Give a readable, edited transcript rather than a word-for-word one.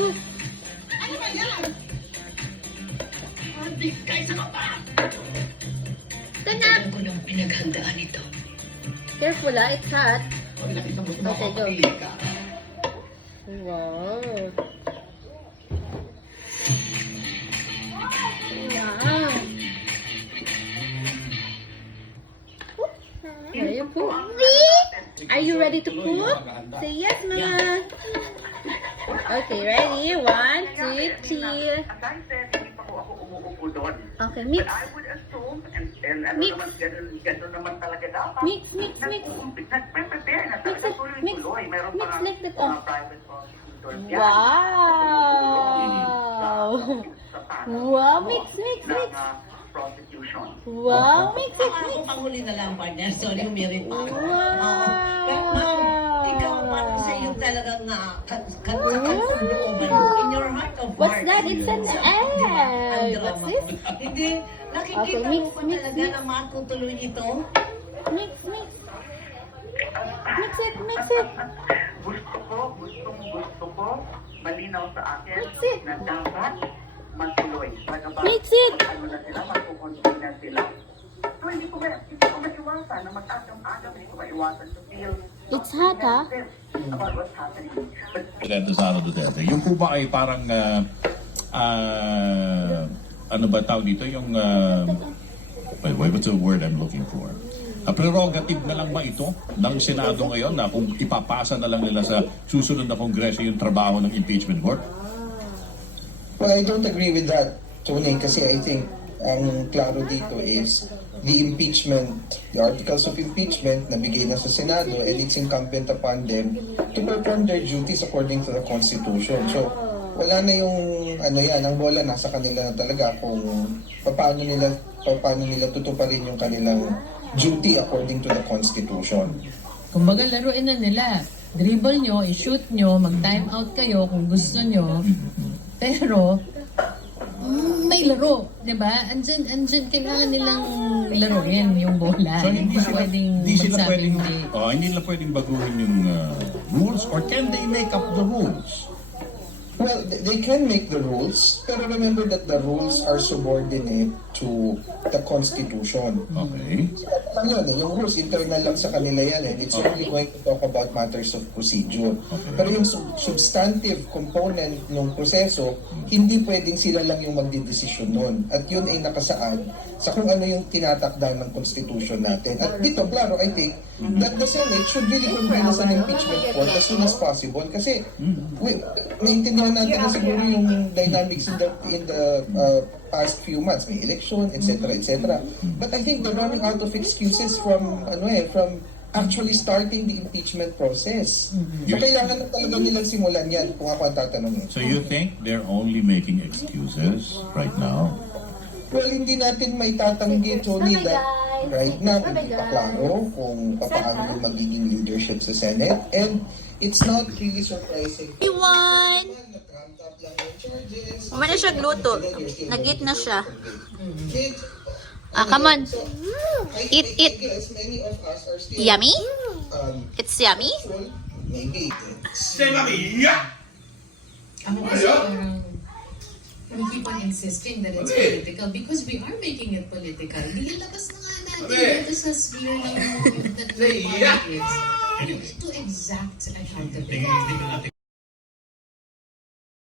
Ano ba yan? Hindi kayo sa kapa! Ito na. Alam ko nang pinaghandaan ito. Careful ah, it's hot. Okay, go. Wow. Wow. Are you cook? Are you ready to cook? Say yes, Mama. Okay, ready? 1, 2, 3. As I said, hindi pa ako umuupo doon. Okay, mix. But I would assume, and ano Mix. naman, ganun naman talaga dapat. Mix, mix, mix. Nagpe-prepare na Mix talaga it, mix. tuloy-tuloy. Meron Mix pa like that, oh. private prosecutors. Wow! Wow, mix, mix, mix. Prosecution. Wow, mix it, Ako mix. panghuli na lang, partner. Sorry, umirit pa ako. Wow! Ikaw, parang sa iyo talagang kalooban. In your heart of What's heart. that? It's an egg. What's this? Hindi. Nakikita Okay, mo mix, pa mix, talaga mix. na matutuloy ito. Mix, mix. Mix it, mix it. Gusto ko, malinaw sa akin Mix it. na dapat matuloy. Mix it. Ano na sila, magkukonsin na sila. So, hindi ko maiwasan na mag-agam-agam, hindi ko maiwasan to feel It's hot, ah. about what's happening. But Presidente Sara Duterte. Yung po ba ay parang, ano ba tawag dito? Yung, what's the word I'm looking for? Prerogative na lang ba ito ng Senado ngayon na kung ipapasa na lang nila sa susunod na Kongreso yung trabaho ng impeachment court? Well, I don't agree with that, Tony, kasi I think ang klaro dito is the impeachment, the articles of impeachment na bigay na sa Senado, and it's incumbent upon them to perform their duties according to the Constitution. So, wala na yung, ang bola nasa kanila na talaga kung paano nila tutuparin yung kanilang duty according to the Constitution. Kumbaga, laruin na nila. Dribble nyo, i-shoot nyo, mag-time out kayo kung gusto nyo. Pero, may laro, di ba? Andyan, kailangan nilang laruin yung bola. So hindi sila magsabing hindi nila pwedeng baguhin yung rules, or can they make up the rules? Well, they can make the rules, pero remember that the rules are subordinate to the Constitution. Okay. Yung rules, internal lang sa kanila yan, and it's only going to talk about matters of procedure. Pero yung substantive component ng proseso, hindi pwedeng sila lang yung magdidesisyon nun. At yun ay nakasaad sa kung ano yung tinatakda ng Constitution natin. At dito, klaro, I think, that the Senate should really convene as an impeachment court as soon as possible. Kasi, maintindihan natin na siguro yung dynamics in the past few months, may election, etc., etc. But I think they're running out of excuses from actually starting the impeachment process. So kailangan na talaga nilang simulan yan kung ako ang tatanungin. So you think they're only making excuses right now? Well, hindi natin may tatanggi, Tony, that right now, hindi pa klaro kung paano yung magiging leadership sa Senate. And it's not really surprising. Everyone! Nag-ramp up lang yung charges. Umana siya gluto. Nag-eat na siya. Come on. Eat, eat. Many of us are still, Yummy? It's yummy? hopeful. Maybe. Ako kasi parang we keep on insisting that it's political because we are making it political. Di ilabas na nga natin dito sa sphere ng that politics. We need to exact accountability.